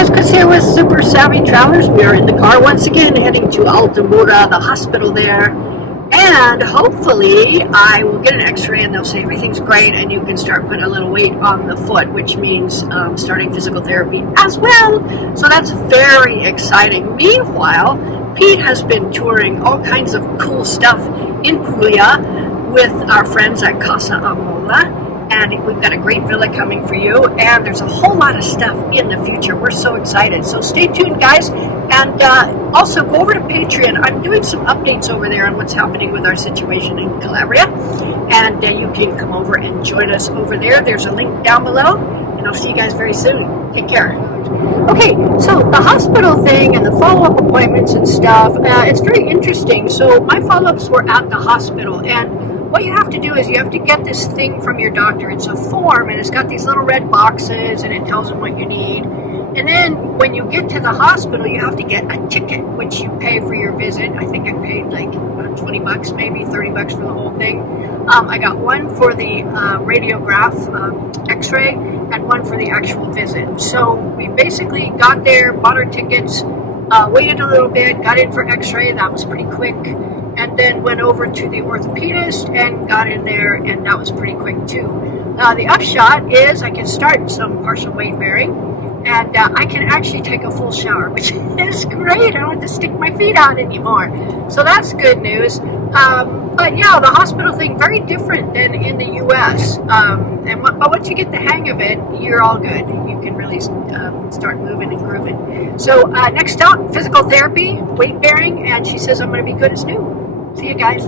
guys, Chris here with Super Savvy Travelers. We are in the car once again heading to Altamura, the hospital there. And hopefully I will get an x-ray and they'll say everything's great and you can start putting a little weight on the foot, which means starting physical therapy as well. So that's very exciting. Meanwhile, Pete has been touring all kinds of cool stuff in Puglia with our friends at Casa Amola. And we've got a great villa coming for you, and there's a whole lot of stuff in the future. We're so excited. So stay tuned, guys, and also go over to Patreon. I'm doing some updates over there on what's happening with our situation in Calabria, and you can come over and join us over there. There's a link down below, and I'll see you guys very soon. Take care. Okay, so the hospital thing and the follow-up appointments and stuff, it's very interesting. So my follow-ups were at the hospital, and what you have to do is you have to get this thing from your doctor. It's a form, and it's got these little red boxes, and it tells them what you need. And then when you get to the hospital, you have to get a ticket, which you pay for your visit. I think I paid like $20, maybe $30 for the whole thing. I got one for the radiograph, x-ray, and one for the actual visit. So we basically got there, bought our tickets, waited a little bit, got in for x-ray. That was pretty quick. And then went over to the orthopedist and got in there, and that was pretty quick too. The upshot is I can start some partial weight bearing, and I can actually take a full shower, which is great. I don't have to stick my feet out anymore. So that's good news. But yeah, the hospital thing, very different than in the U.S. But once you get the hang of it, you're all good. You can really start moving and grooving. So next up, physical therapy, weight bearing, and she says I'm going to be good as new. See you guys.